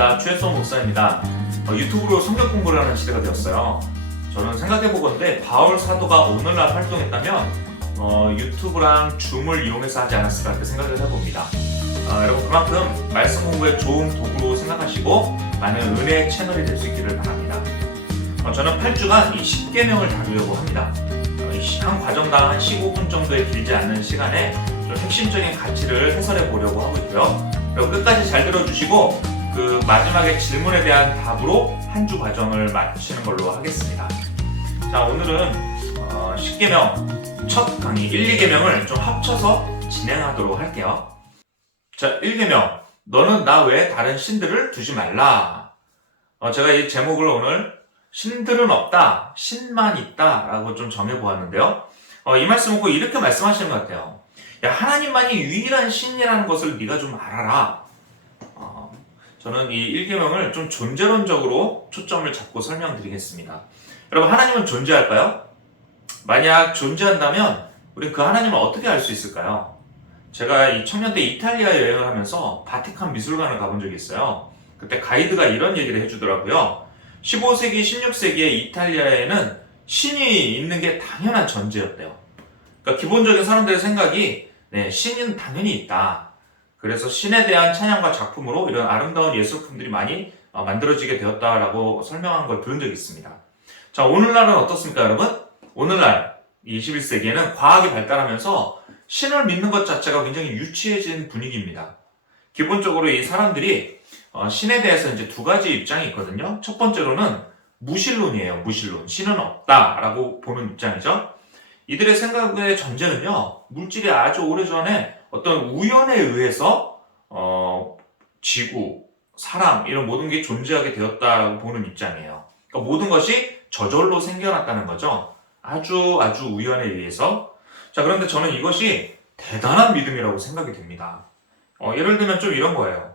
반갑습니다. 최혜성 목사입니다. 유튜브로 성경 공부를 하는 시대가 되었어요. 저는 생각해보건데 바울 사도가 오늘날 활동했다면 유튜브랑 줌을 이용해서 하지 않았을까 이렇게 생각을 해봅니다. 여러분 그만큼 말씀 공부에 좋은 도구로 생각하시고 많은 은혜의 채널이 될 수 있기를 바랍니다. 저는 8주간 이 10계명을 다루려고 합니다. 한 과정당 한 15분 정도의 길지 않는 시간에 좀 핵심적인 가치를 해설해 보려고 하고 있고요. 여러분 끝까지 잘 들어주시고 그 마지막에 질문에 대한 답으로 한 주 과정을 마치는 걸로 하겠습니다. 자, 오늘은 10계명 첫 강의 1, 2계명을 좀 합쳐서 진행하도록 할게요. 자, 1계명 너는 나 외에 다른 신들을 두지 말라. 제가 이 제목을 오늘 신들은 없다, 신만 있다 라고 좀 정해보았는데요. 이 말씀을 보고 이렇게 말씀하시는 것 같아요. 야, 하나님만이 유일한 신이라는 것을 네가 좀 알아라. 저는 이 1계명을 좀 존재론적으로 초점을 잡고 설명드리겠습니다. 여러분, 하나님은 존재할까요? 만약 존재한다면 우리 그 하나님을 어떻게 알 수 있을까요? 제가 이 청년 때 이탈리아 여행을 하면서 바티칸 미술관을 가본 적이 있어요. 그때 가이드가 이런 얘기를 해주더라고요. 15세기, 16세기의 이탈리아에는 신이 있는 게 당연한 전제였대요. 그러니까 기본적인 사람들의 생각이 신은 당연히 있다. 그래서 신에 대한 찬양과 작품으로 이런 아름다운 예술품들이 많이 만들어지게 되었다라고 설명한 걸 들은 적이 있습니다. 자, 오늘날은 어떻습니까, 여러분? 오늘날 21세기에는 과학이 발달하면서 신을 믿는 것 자체가 굉장히 유치해진 분위기입니다. 기본적으로 이 사람들이 신에 대해서 이제 두 가지 입장이 있거든요. 첫 번째로는 무신론이에요. 무신론. 신은 없다라고 보는 입장이죠. 이들의 생각의 전제는요, 물질이 아주 오래전에 어떤 우연에 의해서 지구, 사람 이런 모든 게 존재하게 되었다라고 보는 입장이에요. 그러니까 모든 것이 저절로 생겨났다는 거죠. 아주 우연에 의해서. 자, 그런데 저는 이것이 대단한 믿음이라고 생각이 됩니다. 예를 들면 좀 이런 거예요.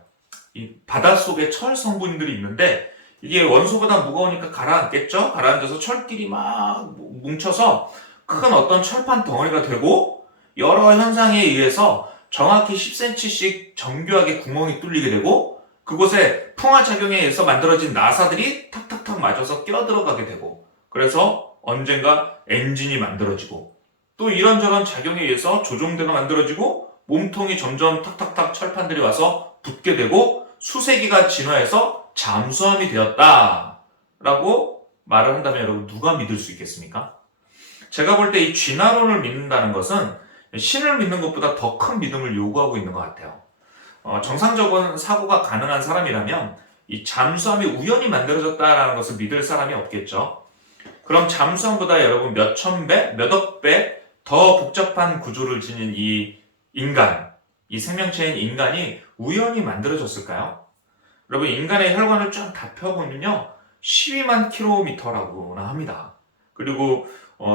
이 바닷속에 철 성분들이 있는데 이게 원소보다 무거우니까 가라앉겠죠? 가라앉아서 철끼리 막 뭉쳐서 큰 어떤 철판 덩어리가 되고 여러 현상에 의해서 정확히 10cm씩 정교하게 구멍이 뚫리게 되고 그곳에 풍화작용에 의해서 만들어진 나사들이 탁탁탁 맞아서 끼어들어가게 되고 그래서 언젠가 엔진이 만들어지고 또 이런저런 작용에 의해서 조종대가 만들어지고 몸통이 점점 탁탁탁 철판들이 와서 붙게 되고 수세기가 진화해서 잠수함이 되었다라고 말을 한다면 여러분 누가 믿을 수 있겠습니까? 제가 볼 때 이 진화론을 믿는다는 것은 신을 믿는 것보다 더 큰 믿음을 요구하고 있는 것 같아요. 정상적인 사고가 가능한 사람이라면 이 잠수함이 우연히 만들어졌다는 것을 믿을 사람이 없겠죠. 그럼 잠수함보다 여러분 몇천 배, 몇억 배 더 복잡한 구조를 지닌 이 인간, 이 생명체인 인간이 우연히 만들어졌을까요? 여러분, 인간의 혈관을 쫙 다 펴보면요 12만 킬로미터라고나 합니다. 그리고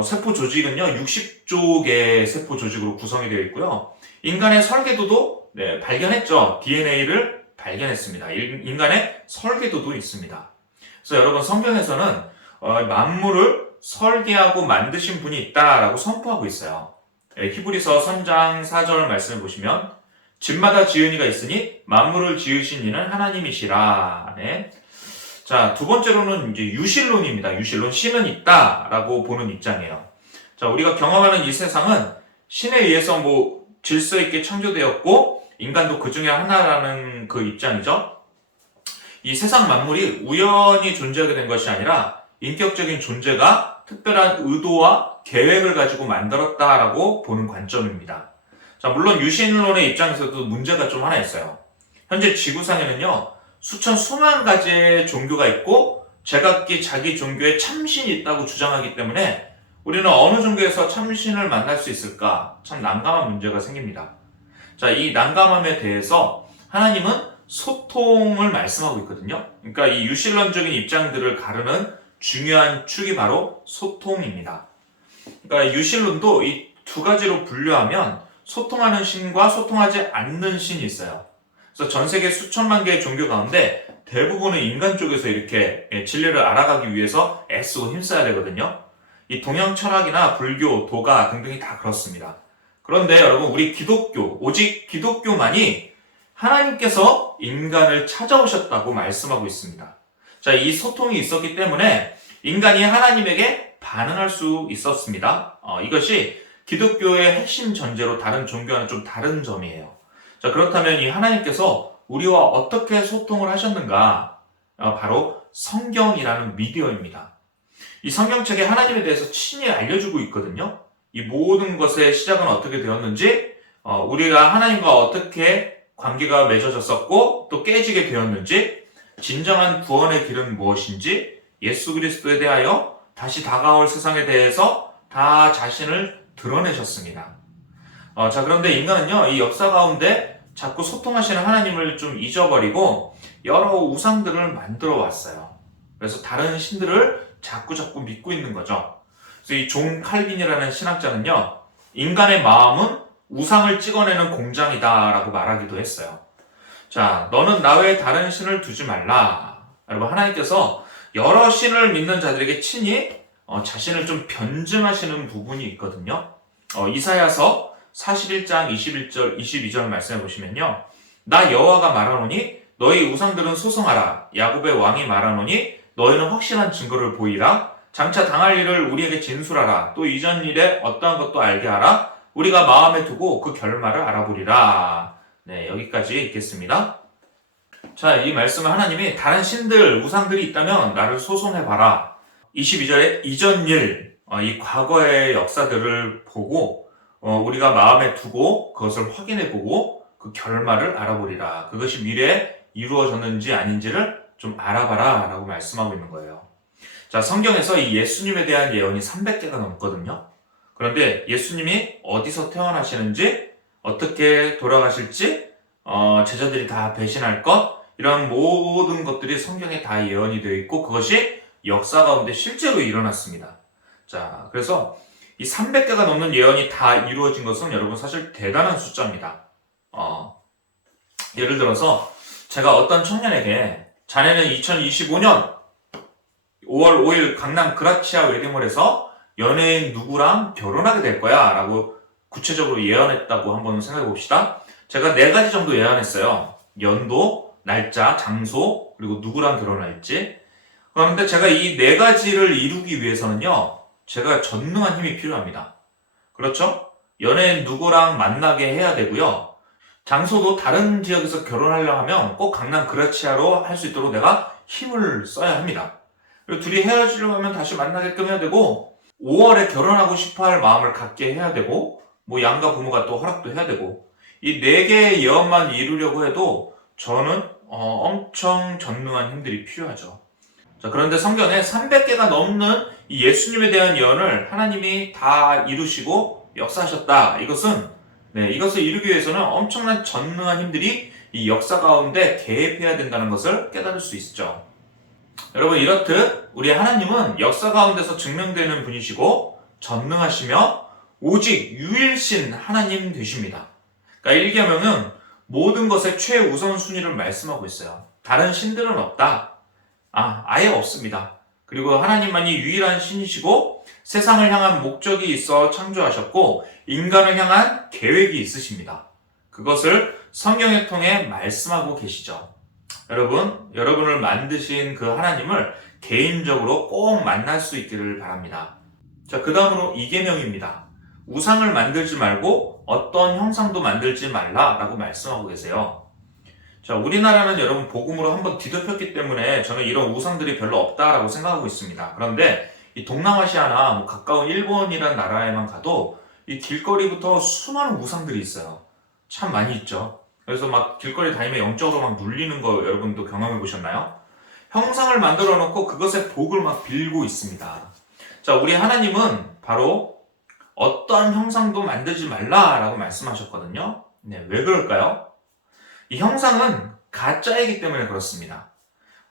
세포 조직은요 60조 개의 세포 조직으로 구성이 되어 있고요. 인간의 설계도도 발견했죠. DNA를 발견했습니다. 인간의 설계도도 있습니다. 그래서 여러분 성경에서는 만물을 설계하고 만드신 분이 있다라고 선포하고 있어요. 히브리서 3장 4절 말씀을 보시면 집마다 지은 이가 있으니 만물을 지으신 이는 하나님이시라. 자, 두 번째로는 이제 유실론입니다. 유실론, 신은 있다라고 보는 입장이에요. 자, 우리가 경험하는 이 세상은 신에 의해서 질서 있게 창조되었고 인간도 그 중에 하나라는 그 입장이죠. 이 세상 만물이 우연히 존재하게 된 것이 아니라 인격적인 존재가 특별한 의도와 계획을 가지고 만들었다라고 보는 관점입니다. 자, 물론 유신론의 입장에서도 문제가 좀 하나 있어요. 현재 지구상에는요 수만 가지의 종교가 있고 제각기 자기 종교에 참신이 있다고 주장하기 때문에 우리는 어느 종교에서 참신을 만날 수 있을까? 참 난감한 문제가 생깁니다. 자, 이 난감함에 대해서 하나님은 소통을 말씀하고 있거든요. 그러니까 이 유신론적인 입장들을 가르는 중요한 축이 바로 소통입니다. 그러니까 유신론도 이 두 가지로 분류하면 소통하는 신과 소통하지 않는 신이 있어요. 그래서 전 세계 수천만 개의 종교 가운데 대부분은 인간 쪽에서 이렇게 진리를 알아가기 위해서 애쓰고 힘써야 되거든요. 이 동양 철학이나 불교, 도가 등등이 다 그렇습니다. 그런데 여러분 우리 기독교, 오직 기독교만이 하나님께서 인간을 찾아오셨다고 말씀하고 있습니다. 자, 이 소통이 있었기 때문에 인간이 하나님에게 반응할 수 있었습니다. 이것이 기독교의 핵심 전제로 다른 종교와는 좀 다른 점이에요. 자, 그렇다면 이 하나님께서 우리와 어떻게 소통을 하셨는가? 바로 성경이라는 미디어입니다. 이 성경책에 하나님에 대해서 친히 알려주고 있거든요. 이 모든 것의 시작은 어떻게 되었는지, 우리가 하나님과 어떻게 관계가 맺어졌었고 또 깨지게 되었는지, 진정한 구원의 길은 무엇인지, 예수 그리스도에 대하여 다시 다가올 세상에 대해서 다 자신을 드러내셨습니다. 자, 그런데 인간은요, 이 역사 가운데 자꾸 소통하시는 하나님을 좀 잊어버리고 여러 우상들을 만들어 왔어요. 그래서 다른 신들을 자꾸 믿고 있는 거죠. 그래서 이 존 칼빈이라는 신학자는요, 인간의 마음은 우상을 찍어내는 공장이다라고 말하기도 했어요. 자, 너는 나 외에 다른 신을 두지 말라. 여러분, 하나님께서 여러 신을 믿는 자들에게 친히 자신을 좀 변증하시는 부분이 있거든요. 이사야서 41장 21절, 22절 말씀해 보시면요. 나 여호와가 말하노니 너희 우상들은 소송하라. 야곱의 왕이 말하노니 너희는 확실한 증거를 보이라. 장차 당할 일을 우리에게 진술하라. 또 이전 일에 어떠한 것도 알게 하라. 우리가 마음에 두고 그 결말을 알아보리라. 네, 여기까지 읽겠습니다. 자, 이 말씀은 하나님이 다른 신들, 우상들이 있다면 나를 소송해봐라. 22절에 이전 일, 이 과거의 역사들을 보고 우리가 마음에 두고 그것을 확인해보고 그 결말을 알아보리라. 그것이 미래에 이루어졌는지 아닌지를 좀 알아봐라 라고 말씀하고 있는 거예요. 자, 성경에서 이 예수님에 대한 예언이 300개가 넘거든요. 그런데 예수님이 어디서 태어나시는지, 어떻게 돌아가실지, 제자들이 다 배신할 것, 이런 모든 것들이 성경에 다 예언이 되어 있고 그것이 역사 가운데 실제로 일어났습니다. 자, 그래서 이 300개가 넘는 예언이 다 이루어진 것은 여러분 사실 대단한 숫자입니다. 예를 들어서 제가 어떤 청년에게 자네는 2025년 5월 5일 강남 그라치아 웨딩홀에서 연예인 누구랑 결혼하게 될 거야 라고 구체적으로 예언했다고 한번 생각해 봅시다. 제가 4가지 정도 예언했어요. 연도, 날짜, 장소, 그리고 누구랑 결혼할지. 그런데 제가 이 4가지를 이루기 위해서는요, 제가 전능한 힘이 필요합니다. 그렇죠? 연예인 누구랑 만나게 해야 되고요. 장소도 다른 지역에서 결혼하려고 하면 꼭 강남 그라치아로 할 수 있도록 내가 힘을 써야 합니다. 그리고 둘이 헤어지려고 하면 다시 만나게끔 해야 되고, 5월에 결혼하고 싶어 할 마음을 갖게 해야 되고, 뭐 양가 부모가 또 허락도 해야 되고, 이 4개의 예언만 이루려고 해도 저는 엄청 전능한 힘들이 필요하죠. 자, 그런데 성경에 300개가 넘는 이 예수님에 대한 예언을 하나님이 다 이루시고 역사하셨다. 이것을 이루기 위해서는 엄청난 전능한 힘들이 이 역사 가운데 개입해야 된다는 것을 깨달을 수 있죠. 여러분, 이렇듯 우리 하나님은 역사 가운데서 증명되는 분이시고 전능하시며 오직 유일신 하나님 되십니다. 그러니까 일개명은 모든 것의 최우선순위를 말씀하고 있어요. 다른 신들은 없다. 아예 없습니다. 그리고 하나님만이 유일한 신이시고 세상을 향한 목적이 있어 창조하셨고 인간을 향한 계획이 있으십니다. 그것을 성경을 통해 말씀하고 계시죠. 여러분을 만드신 그 하나님을 개인적으로 꼭 만날 수 있기를 바랍니다. 자, 그 다음으로 이계명입니다. 우상을 만들지 말고 어떤 형상도 만들지 말라라고 말씀하고 계세요. 자, 우리나라는 여러분 복음으로 한번 뒤덮였기 때문에 저는 이런 우상들이 별로 없다라고 생각하고 있습니다. 그런데 이 동남아시아나 뭐 가까운 일본이라는 나라에만 가도 이 길거리부터 수많은 우상들이 있어요. 참 많이 있죠. 그래서 막 길거리 다니면 영적으로 막 눌리는 거 여러분도 경험해 보셨나요? 형상을 만들어 놓고 그것의 복을 막 빌고 있습니다. 자, 우리 하나님은 바로 어떠한 형상도 만들지 말라라고 말씀하셨거든요. 네, 왜 그럴까요? 이 형상은 가짜이기 때문에 그렇습니다.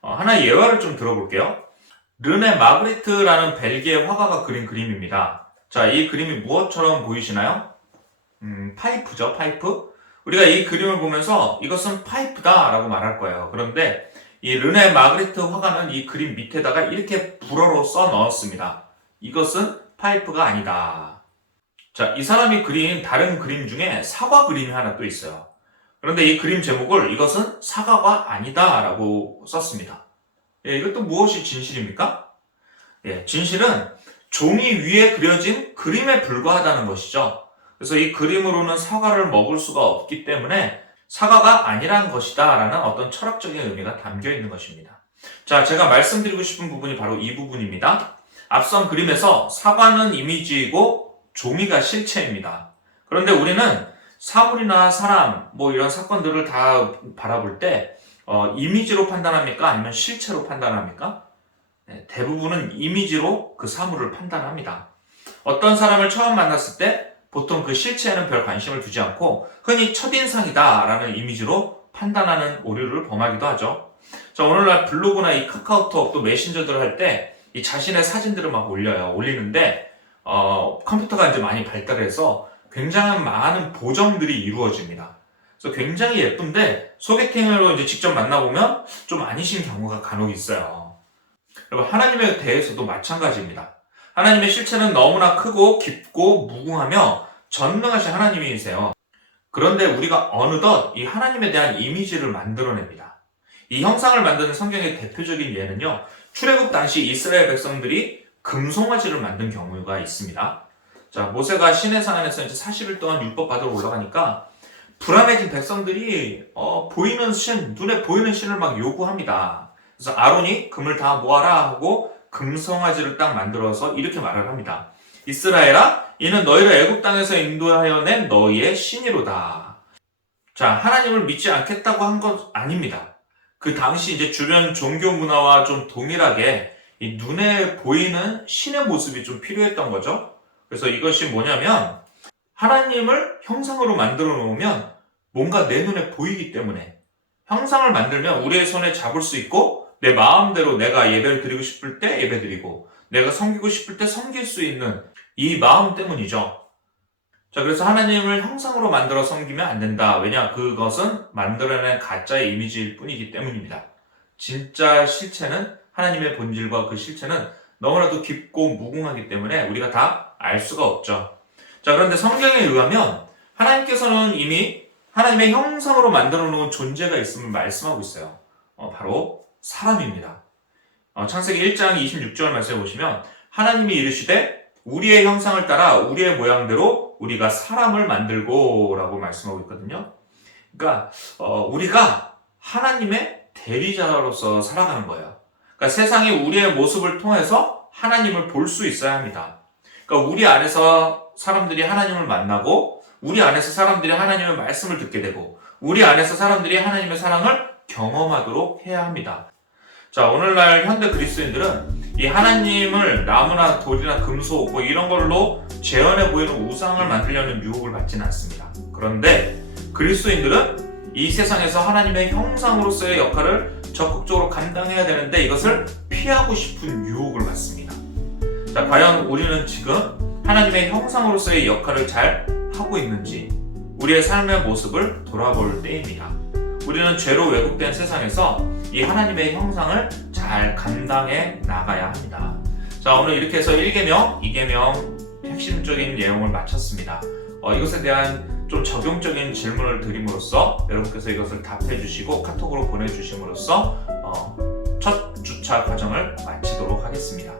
하나의 예화를 좀 들어볼게요. 르네 마그리트라는 벨기에 화가가 그린 그림입니다. 자, 이 그림이 무엇처럼 보이시나요? 파이프죠, 파이프. 우리가 이 그림을 보면서 이것은 파이프다 라고 말할 거예요. 그런데 이 르네 마그리트 화가는 이 그림 밑에다가 이렇게 불어로 써 넣었습니다. 이것은 파이프가 아니다. 자, 이 사람이 그린 다른 그림 중에 사과 그림이 하나 또 있어요. 그런데 이 그림 제목을 이것은 사과가 아니다 라고 썼습니다. 예, 이것도 무엇이 진실입니까? 예, 진실은 종이 위에 그려진 그림에 불과하다는 것이죠. 그래서 이 그림으로는 사과를 먹을 수가 없기 때문에 사과가 아니란 것이다 라는 어떤 철학적인 의미가 담겨 있는 것입니다. 자, 제가 말씀드리고 싶은 부분이 바로 이 부분입니다. 앞선 그림에서 사과는 이미지이고 종이가 실체입니다. 그런데 우리는 사물이나 사람, 이런 사건들을 다 바라볼 때 이미지로 판단합니까? 아니면 실체로 판단합니까? 네, 대부분은 이미지로 그 사물을 판단합니다. 어떤 사람을 처음 만났을 때 보통 그 실체에는 별 관심을 두지 않고 흔히 첫인상이다 라는 이미지로 판단하는 오류를 범하기도 하죠. 자, 오늘날 블로그나 이 카카오톡 또 메신저들을 할 때 이 자신의 사진들을 막 올리는데 컴퓨터가 이제 많이 발달해서 굉장히 많은 보정들이 이루어집니다. 그래서 굉장히 예쁜데 소개팅으로 이제 직접 만나보면 좀 아니신 경우가 간혹 있어요. 여러분, 하나님에 대해서도 마찬가지입니다. 하나님의 실체는 너무나 크고 깊고 무궁하며 전능하신 하나님이세요. 그런데 우리가 어느덧 이 하나님에 대한 이미지를 만들어냅니다. 이 형상을 만드는 성경의 대표적인 예는요, 출애굽 당시 이스라엘 백성들이 금송아지를 만든 경우가 있습니다. 자, 모세가 시내산 안에서 이제 40일 동안 율법 받으러 올라가니까 불안해진 백성들이 보이는 신, 눈에 보이는 신을 막 요구합니다. 그래서 아론이 금을 다 모아라 하고 금송아지를 딱 만들어서 이렇게 말을 합니다. 이스라엘아, 이는 너희를 애굽 땅에서 인도하여 낸 너희의 신이로다. 자, 하나님을 믿지 않겠다고 한 것 아닙니다. 그 당시 이제 주변 종교 문화와 좀 동일하게 이 눈에 보이는 신의 모습이 좀 필요했던 거죠. 그래서 이것이 뭐냐면 하나님을 형상으로 만들어 놓으면 뭔가 내 눈에 보이기 때문에 형상을 만들면 우리의 손에 잡을 수 있고 내 마음대로 내가 예배를 드리고 싶을 때 예배 드리고 내가 섬기고 싶을 때 섬길 수 있는 이 마음 때문이죠. 자, 그래서 하나님을 형상으로 만들어 섬기면 안 된다. 왜냐? 그것은 만들어낸 가짜의 이미지일 뿐이기 때문입니다. 진짜 실체는 하나님의 본질과 그 실체는 너무나도 깊고 무궁하기 때문에 우리가 다 알 수가 없죠. 자, 그런데 성경에 의하면 하나님께서는 이미 하나님의 형상으로 만들어 놓은 존재가 있음을 말씀하고 있어요. 바로 사람입니다. 창세기 1장 26절 말씀해 보시면 하나님이 이르시되 우리의 형상을 따라 우리의 모양대로 우리가 사람을 만들고 라고 말씀하고 있거든요. 그러니까 우리가 하나님의 대리자로서 살아가는 거예요. 그러니까 세상이 우리의 모습을 통해서 하나님을 볼 수 있어야 합니다. 그러니까 우리 안에서 사람들이 하나님을 만나고 우리 안에서 사람들이 하나님의 말씀을 듣게 되고 우리 안에서 사람들이 하나님의 사랑을 경험하도록 해야 합니다. 자, 오늘날 현대 그리스도인들은 이 하나님을 나무나 돌이나 금속 이런 걸로 재현해 보이는 우상을 만들려는 유혹을 받지는 않습니다. 그런데 그리스도인들은 이 세상에서 하나님의 형상으로서의 역할을 적극적으로 감당해야 되는데 이것을 피하고 싶은 유혹을 받습니다. 자, 과연 우리는 지금 하나님의 형상으로서의 역할을 잘 하고 있는지 우리의 삶의 모습을 돌아볼 때입니다. 우리는 죄로 왜곡된 세상에서 이 하나님의 형상을 잘 감당해 나가야 합니다. 자, 오늘 이렇게 해서 1계명, 2계명 핵심적인 내용을 마쳤습니다. 이것에 대한 좀 적용적인 질문을 드림으로써 여러분께서 이것을 답해 주시고 카톡으로 보내주심으로써 첫 주차 과정을 마치도록 하겠습니다.